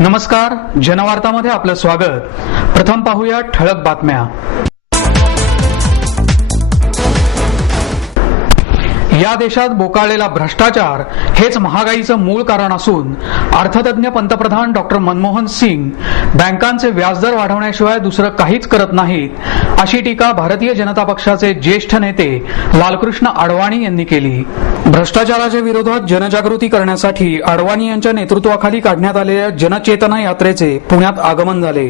नमस्कार, जनवार्तामध्ये आपलं स्वागत. प्रथम पाहूया ठळक बातम्या. या देशात बोकाळलेला भ्रष्टाचार हेच महागाईचं मूळ कारण असून अर्थतज्ञ पंतप्रधान डॉक्टर मनमोहन सिंग बँकांचे व्याजदर वाढवण्याशिवाय दुसरं काहीच करत नाहीत, अशी टीका भारतीय जनता पक्षाचे ज्येष्ठ नेते लालकृष्ण अडवाणी यांनी केली. भ्रष्टाचाराच्या विरोधात जनजागृती करण्यासाठी अडवाणी यांच्या नेतृत्वाखाली काढण्यात आलेल्या जनचेतना यात्रेचे पुण्यात आगमन झाले.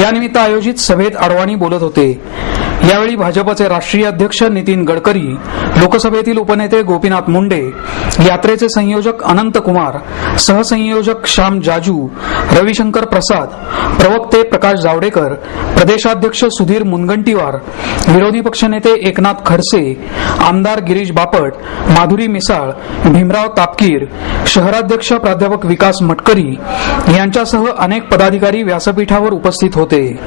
यानिमित्त आयोजित सभेत अडवाणी बोलत होते. यावेळी भाजपचे राष्ट्रीय अध्यक्ष नितीन गडकरी, लोकसभेतील उपनेते गोपीनाथ मुंडे, यात्रेचे संयोजक अनंत कुमार, सहसंयोजक श्याम जाजू, रविशंकर प्रसाद, प्रवक्ते प्रकाश जावडेकर, प्रदेशाध्यक्ष सुधीर मुनगंटीवार, विरोधी पक्षनेते एकनाथ खडसे, आमदार गिरीश बापट, माधुरी मिसाळ, भीमराव तापकीर, शहराध्यक्ष प्राध्यापक विकास मटकरी यांच्यासह अनेक पदाधिकारी व्यासपीठावर उपस्थित होते.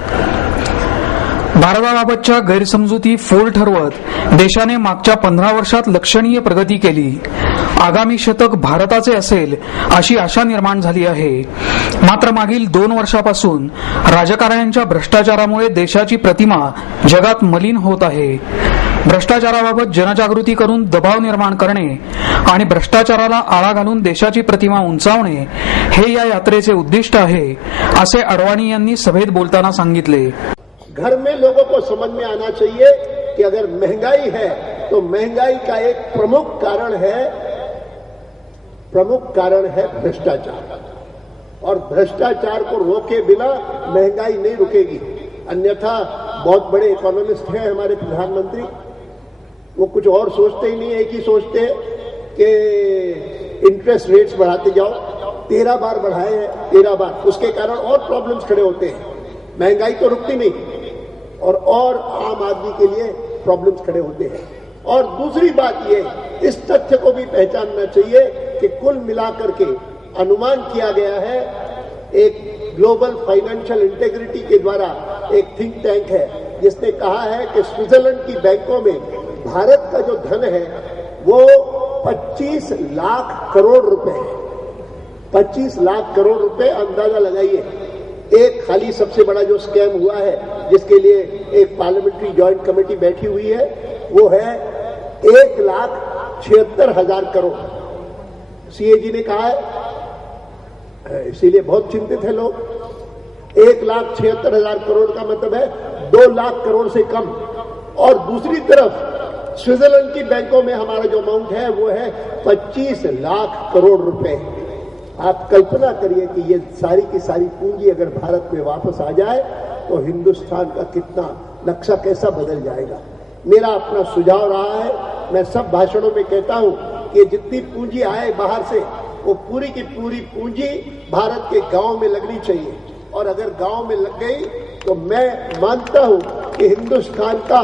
भारताबाबतच्या गैरसमजुती फोल ठरवत देशाने मागच्या 15 वर्षात लक्षणीय प्रगती केली. आगामी शतक भारताचे असेल अशी आशा निर्माण झाली आहे. मात्र मागील 2 वर्षापासून राजकारण्यांच्या भ्रष्टाचारामुळे देशाची प्रतिमा जगात मलिन होत आहे. भ्रष्टाचाराबाबत जनजागृती करून दबाव निर्माण करणे आणि भ्रष्टाचाराला आळा घालून देशाची प्रतिमा उंचावणे हे या यात्रेचे उद्दिष्ट आहे, असे अडवाणी यांनी सभेत बोलताना सांगितले. घर में लोगों को समझ में आना चाहिए कि अगर महंगाई है तो महंगाई का एक प्रमुख कारण है भ्रष्टाचार, और भ्रष्टाचार को रोके बिना महंगाई नहीं रुकेगी. अन्यथा बहुत बड़े इकोनॉमिस्ट हैं हमारे प्रधानमंत्री, वो कुछ और सोचते ही नहीं, एक ही सोचते हैं कि इंटरेस्ट रेट्स बढ़ाते जाओ. 13 बार बढ़ाए हैं, 13 बार. उसके कारण और प्रॉब्लम्स खड़े होते हैं. महंगाई तो रुकती नहीं और आम आदमी के लिए प्रॉब्लम्स खड़े होते हैं. और दूसरी बात ये, इस तथ्य को भी पहचानना चाहिए कि कुल मिलाकर के अनुमान किया गया है, एक ग्लोबल फाइनेंशियल इंटेग्रिटी के द्वारा एक थिंक टैंक है जिसने कहा है कि स्विट्जरलैंड की बैंकों में भारत का जो धन है वो 25 लाख करोड़ रुपए है. 25 लाख करोड़ रुपए अंदाजा लगाइए. एक खाली सबसे बड़ा जो स्कैम हुआ है जिसके लिए एक पार्लियामेंट्री जॉइंट कमेटी बैठी हुई है वो है 1,76,000 करोड़. सीएजी ने कहा है, इसीलिए बहुत चिंतित है लोग. 1,76,000 करोड़ का मतलब है 2 लाख करोड़ से कम. और दूसरी तरफ स्विट्जरलैंड की बैंकों में हमारा जो अमाउंट है वो है 25 लाख करोड़ रुपए. आप कल्पना करिए कि ये सारी की सारी पूंजी अगर भारत में वापस आ जाए तो हिंदुस्तान का कितना नक्शा कैसा बदल जाएगा. मेरा अपना सुझाव रहा है, मैं सब भाषणों में कहता हूं कि जितनी पूंजी आए बाहर से वो पूरी की पूरी पूंजी भारत के गांव में लगनी चाहिए. और अगर गांव में लग गई तो मैं मानता हूं कि हिंदुस्तान का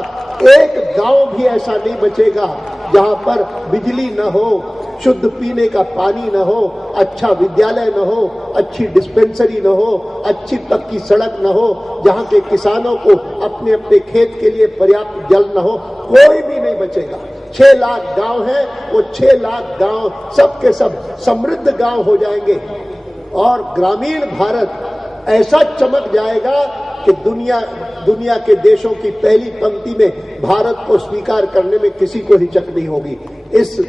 एक गांव भी ऐसा नहीं बचेगा जहां पर बिजली न हो, शुद्ध पीने का पानी न हो, अच्छा विद्यालय न हो, अच्छी डिस्पेंसरी न हो, अच्छी पक्की सड़क न हो, जहां के किसानों को अपने अपने खेत के लिए पर्याप्त जल न हो. कोई भी नहीं बचेगा. 6 लाख गांव हैं, वो 6 लाख गांव सबके सब समृद्ध गांव हो जाएंगे और ग्रामीण भारत ऐसा चमक जाएगा कि दुनिया के देशों की पहली पंक्ति में भारत को स्वीकार करने में किसी को हिचक नहीं होगी. इस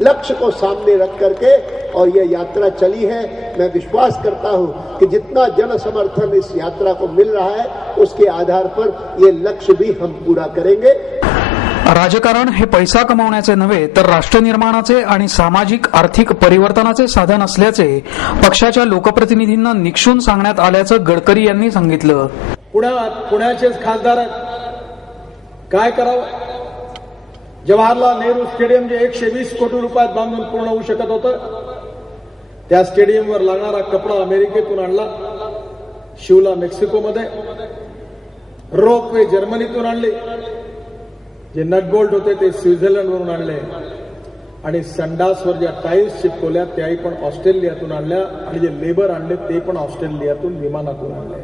लक्ष्य को सामने रख करके और यह यात्रा चली है. मैं विश्वास करता हूं कि जितना जन समर्थन इस यात्रा को मिल रहा है उसके आधार पर यह लक्ष्य भी हम पूरा करेंगे. राजकारण हे पैसा कमावण्याचे नव्हे तर राष्ट्र निर्माणाचे आणि सामाजिक आर्थिक परिवर्तनाचे साधन असल्याचे पक्षाच्या लोकप्रतिनिधींना निक्षून सांगण्यात आल्याचं गडकरी यांनी सांगितलं. पुण्याचेच खासदार काय करावं. जवाहरलाल नेहरू स्टेडियम जे 120 कोटी रुपयात बांधून पूर्ण होऊ शकत होतं, त्या स्टेडियमवर लागणारा कपडा अमेरिकेतून आणला, शिवला मेक्सिकोमध्ये, रोपवे जर्मनीतून आणले, जे नटबोल्ट होते ते स्वित्झर्लंडवरून आणले, आणि संडासवर ज्या टाईल्स चिपकवल्या त्याही पण ऑस्ट्रेलियातून आणल्या, आणि जे लेबर आणले ते पण ऑस्ट्रेलियातून विमानातून आणले.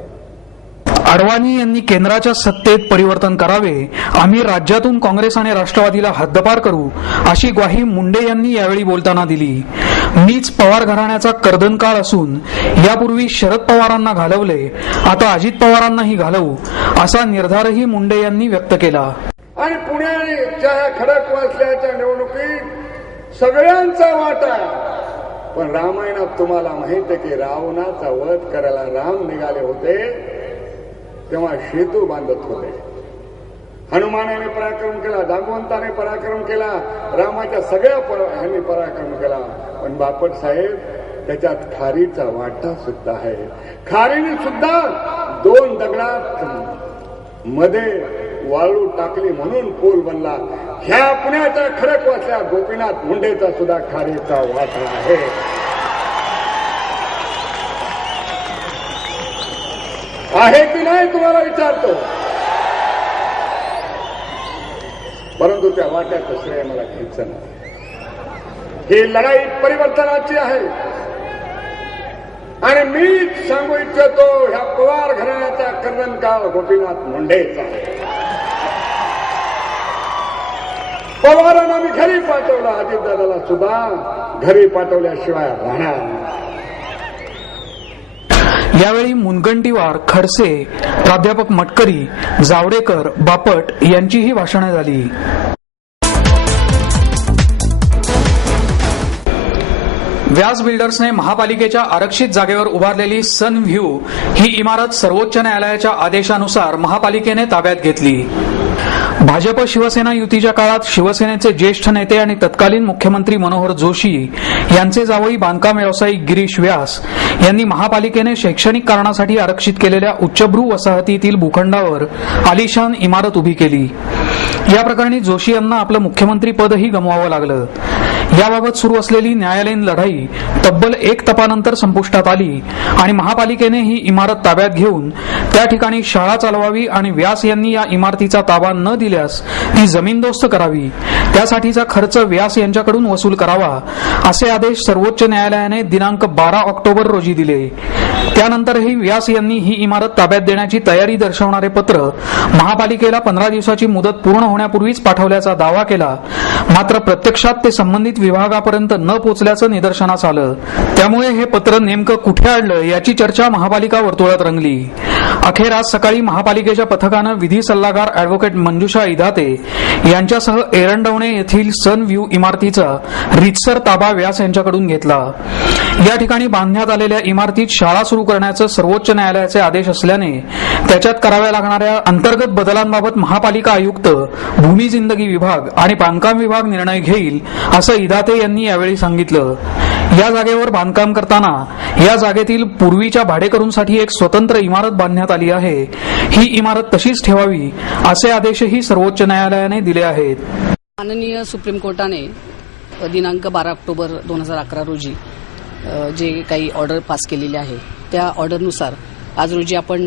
अडवाणी यांनी केंद्राच्या सत्तेत परिवर्तन करावे, आम्ही राज्यातून काँग्रेस आणि राष्ट्रवादीला हद्दपार करू, अशी ग्वाही मुंडे यांनी यावेळी बोलताना दिली. मीच पवार घराण्याचा कर्दनकाळ असून यापूर्वी शरद पवारांना घालवले, आता अजित पवारांनाही घालवू, असा निर्धारही मुंडे यांनी व्यक्त केला. आणि पुण्याच्या ह्या खडकवासल्याच्या निवडणुकीत सगळ्यांचा वाटा. पण रामायणात तुम्हाला माहित आहे की रावणाचा वध करायला राम निघाले होते तेव्हा सेतू बांधत होते. हनुमानाने पराक्रम केला, जागवंताने पराक्रम केला, रामाच्या सगळ्या ह्यांनी पराक्रम केला. पण बापट साहेब, त्याच्यात खारीचा वाटा सुद्धा आहे. खारीने सुद्धा 2 दगडात मध्ये वाळू टाकली म्हणून पूल बनला. ह्या पुण्याच्या खडकवासल्या गोपीनाथ मुंडेचा सुद्धा खारीचा वाटा आहे. आहे की नाही तुम्हाला विचारतो. परंतु त्या वाट्याचं श्रेय मला घ्यायचं नाही. ही लढाई परिवर्तनाची आहे आणि मी सांगू इच्छितो ह्या पवार घराण्याचा कर्दनकाळ गोपीनाथ मुंडेचा आहे. पवारांना मी घरी पाठवलं, अजितदादाला सुद्धा घरी पाठवल्याशिवाय राहणार नाही. यावेळी मुनगंटीवार, खडसे, प्राध्यापक मटकरी, जावडेकर, बापट यांचीही भाषणे झाली. व्यास बिल्डर्सने महापालिकेच्या आरक्षित जागेवर उभारलेली सन व्ह्यू ही इमारत सर्वोच्च न्यायालयाच्या आदेशानुसार महापालिकेने ताब्यात घेतली. भाजप शिवसेना युतीच्या काळात शिवसेनेचे ज्येष्ठ नेते आणि तत्कालीन मुख्यमंत्री मनोहर जोशी यांचे जावई बांधकाम व्यावसायिक गिरीश व्यास यांनी महापालिकेने शैक्षणिक कारणासाठी आरक्षित केलेल्या उच्चभ्रू वसाहतीतील भूखंडावर आलिशान इमारत उभी केली. या प्रकरणी जोशी यांना आपलं मुख्यमंत्री पदही गमवावं लागलं. याबाबत सुरू असलेली न्यायालयीन लढाई तब्बल 1 तपानंतर संपुष्टात आली आणि महापालिकेने ही इमारत ताब्यात घेऊन त्या ठिकाणी शाळा चालवावी आणि व्यास यांनी या इमारतीचा ताबा न दिल्यास ती जमीनदोस्त करावी, त्यासाठीचा खर्च व्यास यांच्याकडून वसूल करावा, असे आदेश सर्वोच्च न्यायालयाने दिनांक 12 ऑक्टोबर रोजी दिले. त्यानंतरही व्यास यांनी ही इमारत ताब्यात देण्याची तयारी दर्शवणारे पत्र महापालिकेला 15 दिवसाची मुदत पूर्ण होण्यापूर्वीच पाठवल्याचा दावा केला. मात्र प्रत्यक्षात ते संबंधित विभागापर्यंत न पोहोचल्याचं निदर्शनास आलं. त्यामुळे हे पत्र नेमकं कुठे अडलं याची चर्चा महापालिका वर्तुळात रंगली. अखेर आज सकाळी महापालिकेच्या पथकानं विधी सल्लागार अॅडव्होकेट मंजुषा इधाते यांच्यासह एरंडवणे येथील सन व्ह्यू इमारतीचा रीतसर ताबा व्यास यांच्याकडून घेतला. या ठिकाणी बांधण्यात आलेल्या इमारतीत शाळा सुरू करण्याचं सर्वोच्च न्यायालयाचे आदेश असल्याने त्याच्यात कराव्या लागणाऱ्या अंतर्गत बदलांबाबत महापालिका आयुक्त, भूमी जिंदगी विभाग आणि बांधकाम विभाग निर्णय घेईल, असं इधाते यांनी यावेळी सांगितलं. या जागेवर बांधकाम करताना या जागेतील पूर्वीच्या भाडेकरूंसाठी एक स्वतंत्र इमारत बांधण्यात आली आहे. ही इमारत तशीच ठेवावी, असे आदेशही सर्वोच्च न्यायालयाने दिले आहेत. माननीय सुप्रीम कोर्टाने दिनांक 12 ऑक्टोबर 2011 रोजी जे काही ऑर्डर पास केलेली आहे त्या ऑर्डरनुसार आज रोजी आपण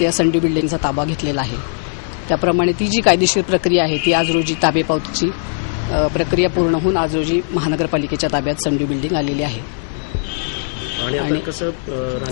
या संडी बिल्डिंगचा ताबा घेतलेला आहे. त्याप्रमाणे ती जी कायदेशीर प्रक्रिया आहे ती आज रोजी ताबेपावतीची प्रक्रिया पूर्ण होऊन आज रोजी महानगरपालिकेच्या ताब्यात संडी बिल्डिंग आलेली आहे.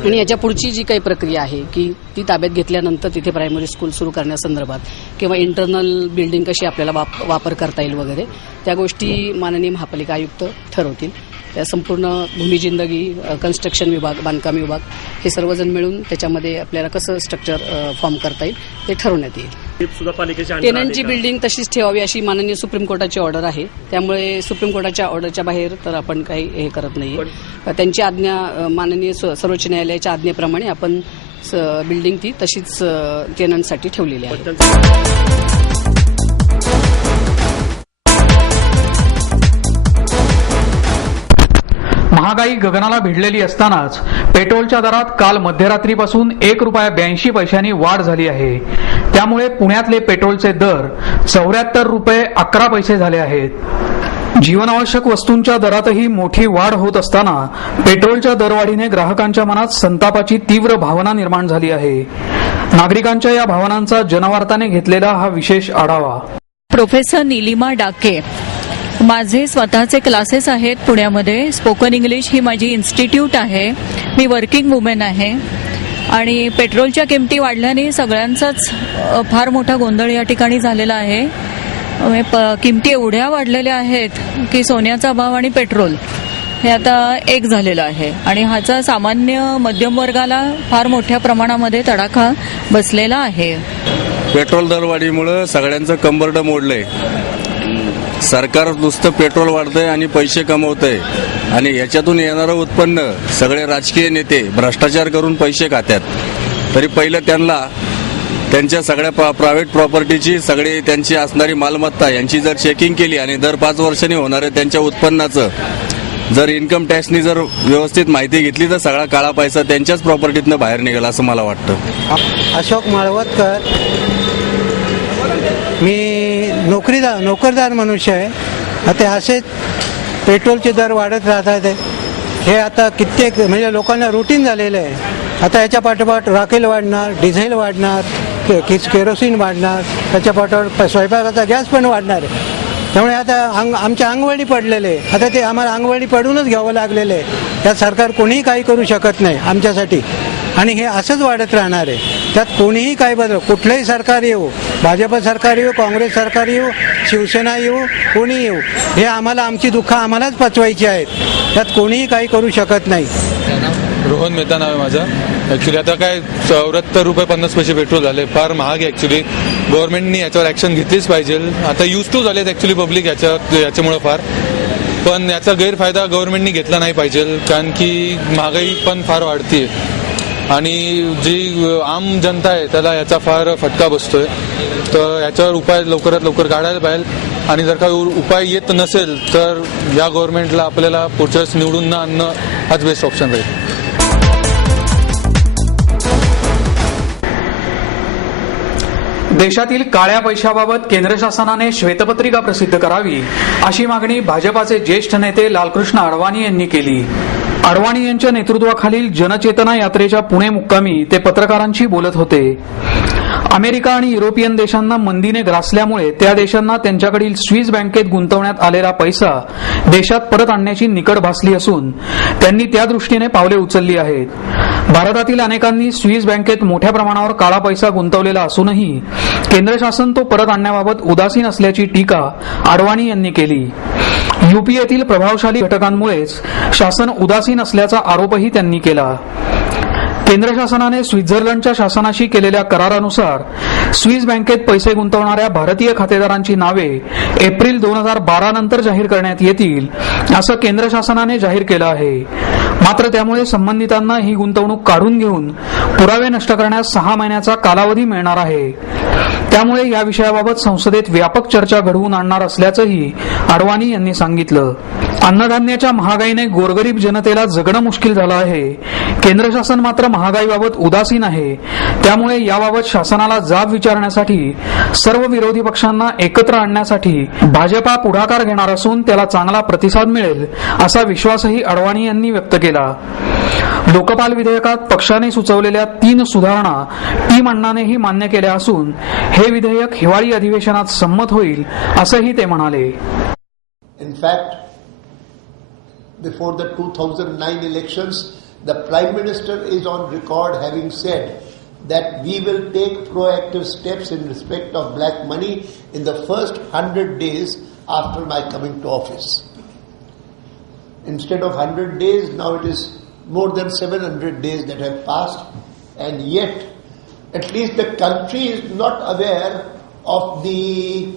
आणि याच्या पुढची जी काही प्रक्रिया आहे की ती ताब्यात घेतल्यानंतर तिथे प्रायमरी स्कूल सुरू करण्यासंदर्भात किंवा इंटरनल बिल्डिंग कशी आपल्याला वापर करता येईल वगैरे त्या गोष्टी माननीय महापालिका आयुक्त ठरवतील. त्या संपूर्ण भूमी जिंदगी, कन्स्ट्रक्शन विभाग, बांधकाम विभाग हे सर्वजण मिळून त्याच्यामध्ये आपल्याला कसं स्ट्रक्चर फॉर्म करता येईल ते ठरवण्यात येईल. टेनंटची बिल्डिंग तशीच ठेवावी अशी माननीय सुप्रीम कोर्टाची ऑर्डर आहे. त्यामुळे सुप्रीम कोर्टाच्या ऑर्डरच्या बाहेर तर आपण काही हे करत नाही. त्यांची आज्ञा, माननीय सर्वोच्च न्यायालयाच्या आज्ञेप्रमाणे आपण बिल्डिंग ती तशीच टेनंटसाठी ठेवलेली आहे. महागाई गगनाला भिडलेली असतानाच पेट्रोलच्या दरात काल मध्यरात्रीपासून ₹1.82 वाढ झाली आहे. त्यामुळे पुण्यातले पेट्रोलचे दर ₹74.11 झाले आहेत. जीवनावश्यक वस्तूंच्या दरातही मोठी वाढ होत असताना पेट्रोलच्या दरवाढीने ग्राहकांच्या मनात संतापाची तीव्र भावना निर्माण झाली आहे. नागरिकांच्या या भावनांचा जनवार्ताने घेतलेला हा विशेष आढावा. प्रोफेसर नीलिमा डाके, माझे स्वतःचे क्लासेस आहेत पुण्यामध्ये. स्पोकन इंग्लिश ही माझी इन्स्टिट्यूट आहे. मी वर्किंग वुमेन आहे आणि पेट्रोलच्या किमती वाढल्याने सगळ्यांचाच फार मोठा गोंधळ या ठिकाणी झालेला आहे. किमती एवढ्या वाढलेल्या आहेत की सोन्याचा भाव आणि पेट्रोल हे आता एक झालेलं आहे आणि ह्याचा सामान्य मध्यम वर्गाला फार मोठ्या प्रमाणामध्ये तडाखा बसलेला आहे. पेट्रोल दरवाढीमुळे सगळ्यांचं कंबरडं मोडलंय. सरकार नुसतं पेट्रोल वाढतंय आणि पैसे कमवतंय आणि याच्यातून येणारं उत्पन्न सगळे राजकीय नेते भ्रष्टाचार करून पैसे खात्यात. तरी पहिलं त्यांच्या सगळ्या प्रायव्हेट प्रॉपर्टीची सगळी त्यांची असणारी मालमत्ता यांची जर चेकिंग केली आणि दर 5 वर्षांनी होणाऱ्या त्यांच्या उत्पन्नाचं जर इन्कम टॅक्सनी जर व्यवस्थित माहिती घेतली तर सगळा काळा पैसा त्यांच्याच प्रॉपर्टीतनं बाहेर निघाला असं मला वाटतं. अशोक माळवतकर, मी नोकरदार मनुष्य आहे. आता असेच पेट्रोलचे दर वाढत राहतात. हे आता कित्येक म्हणजे लोकांना रुटीन झालेलं आहे. आता याच्या पाठोपाठ राखेल वाढणार, डिझेल वाढणार, केरोसिन वाढणार, त्याच्या पाठोपाठ स्वयंपाकाचा गॅस पण वाढणार आहे. त्यामुळे आता आमच्या अंगवळी पडलेले, आता ते आम्हाला अंगवळी पडूनच घ्यावं लागलेलं आहे. त्यात सरकार कोणीही काही करू शकत नाही आमच्यासाठी आणि हे असंच वाढत राहणार आहे. त्यात कोणीही काही बदल, कुठलंही सरकार येऊ, भाजप सरकार येऊ, काँग्रेस सरकार येऊ, शिवसेना येऊ, कोणी येऊ, हे आम्हाला आमची दुःख आम्हालाच पचवायची आहेत. त्यात कोणीही काही करू शकत नाही. रोहन मेहता नाव आहे माझं. ॲक्च्युली आता काय 74 रुपये 50 पैसे पेट्रोल झाले, फार महाग आहे. ॲक्च्युली गव्हर्नमेंटनी याच्यावर ॲक्शन घेतलीच पाहिजे. आता यूज टू झालेत ॲक्च्युली पब्लिक याच्यामुळं फार, पण याचा गैरफायदा गव्हर्नमेंटनी घेतला नाही पाहिजे कारण की महागाई पण फार वाढते आणि जी आम जनता आहे त्याला याचा फार फटका बसतोय. तर याच्यावर उपाय लवकरात लवकर काढायला पाहिजे आणि जर का उपाय येत नसेल तर या गव्हर्नमेंटला आपल्याला पुढच्या वेळेस निवडून न आणणं हाच बेस्ट ऑप्शन राहील. देशातील काळ्या पैशाबाबत केंद्र शासनाने श्वेतपत्रिका प्रसिद्ध करावी अशी मागणी भाजपाचे ज्येष्ठ नेते लालकृष्ण अडवाणी यांनी केली. अडवाणी यांच्या नेतृत्वाखालील जनचेतना यात्रेच्या पुणे मुक्कामी ते पत्रकारांशी बोलत होते. अमेरिका आणि युरोपियन देशांना मंदीने ग्रासल्यामुळे त्या देशांना त्यांच्याकडील स्विस बँकेत गुंतवण्यात आलेला पैसा देशात परत आणण्याची निकड भासली असून त्यांनी त्या दृष्टीने पावले उचलली आहेत. भारतातील अनेकांनी स्विस बँकेत मोठ्या प्रमाणावर काळा पैसा गुंतवलेला असूनही केंद्र शासन तो परत आणण्याबाबत उदासीन असल्याची टीका अडवाणी यांनी केली. युपीएतील प्रभावशाली घटकांमुळेच शासन उदासीन असल्याचा आरोपही त्यांनी केला. केंद्र शासनाने स्वित्झर्लंडच्या शासनाशी केलेल्या करारानुसार स्विस बँकेत पैसे गुंतवणाऱ्या भारतीय खातेदारांची नावे एप्रिल 2012 नंतर जाहीर करण्यात येतील असं केंद्र शासनाने जाहीर केलं आहे. मात्र त्यामुळे संबंधितांना ही गुंतवणूक काढून घेऊन पुरावे नष्ट करण्यास 6 महिन्याचा कालावधी मिळणार आहे. त्यामुळे या विषयाबाबत संसदेत व्यापक चर्चा घडवून आणणार असल्याचंही अडवाणी यांनी सांगितलं. अन्नधान्याच्या महागाईने गोरगरीब जनतेला जगणं मुश्किल झालं आहे. केंद्र शासन मात्र महागाईबाबत उदासीन आहे. त्यामुळे याबाबत शासनाला जाब विचारण्यासाठी सर्व विरोधी पक्षांना एकत्र आणण्यासाठी भाजपा पुढाकार घेणार असून त्याला चांगला प्रतिसाद मिळेल असा विश्वासही अडवाणी यांनी व्यक्त केला. लोकपाल विधेयकात पक्षाने सुचवलेल्या 3 सुधारणा टीम अण्णानेही मान्य केल्या असून हे विधेयक हिवाळी अधिवेशनात संमत होईल असंही ते म्हणाले. In fact, before the 2009 elections, the Prime Minister is on record having said that we will take proactive steps in respect of black money in the first 100 days after my coming to office. Instead of 100 days, now it is more than 700 days that have passed, and yet at least the country is not aware of the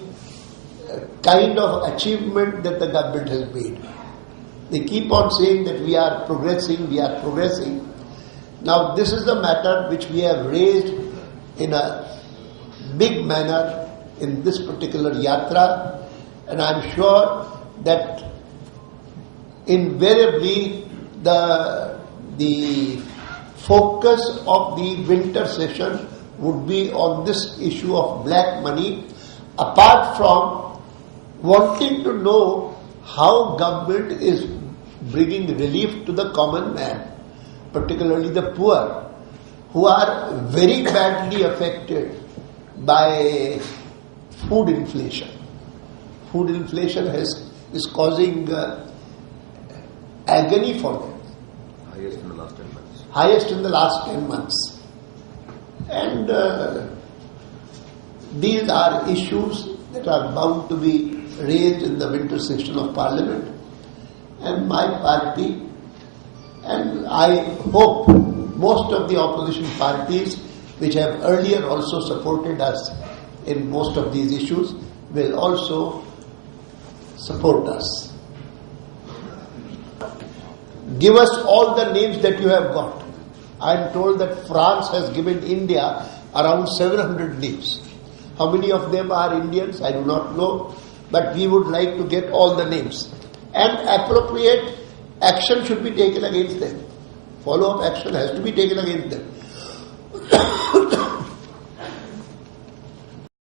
kind of achievement that the government has made. They keep on saying that we are progressing. Now this is the matter which we have raised in a big manner in this particular yatra, and I am sure that invariably the focus of the winter session would be on this issue of black money, apart from wanting to know how government is bringing relief to the common man, particularly the poor, who are very badly affected by food inflation. Food inflation is causing agony for them. Highest in the last 10 months. And these are issues that are bound to be raised in the winter session of Parliament. And my party, and I hope most of the opposition parties which have earlier also supported us in most of these issues will also support us. Give us all the names that you have got. I am told that France has given India around 700 names. How many of them are Indians? I do not know. But we would like to get all the names. And appropriate action should be taken against them. Follow-up action has to be taken against them.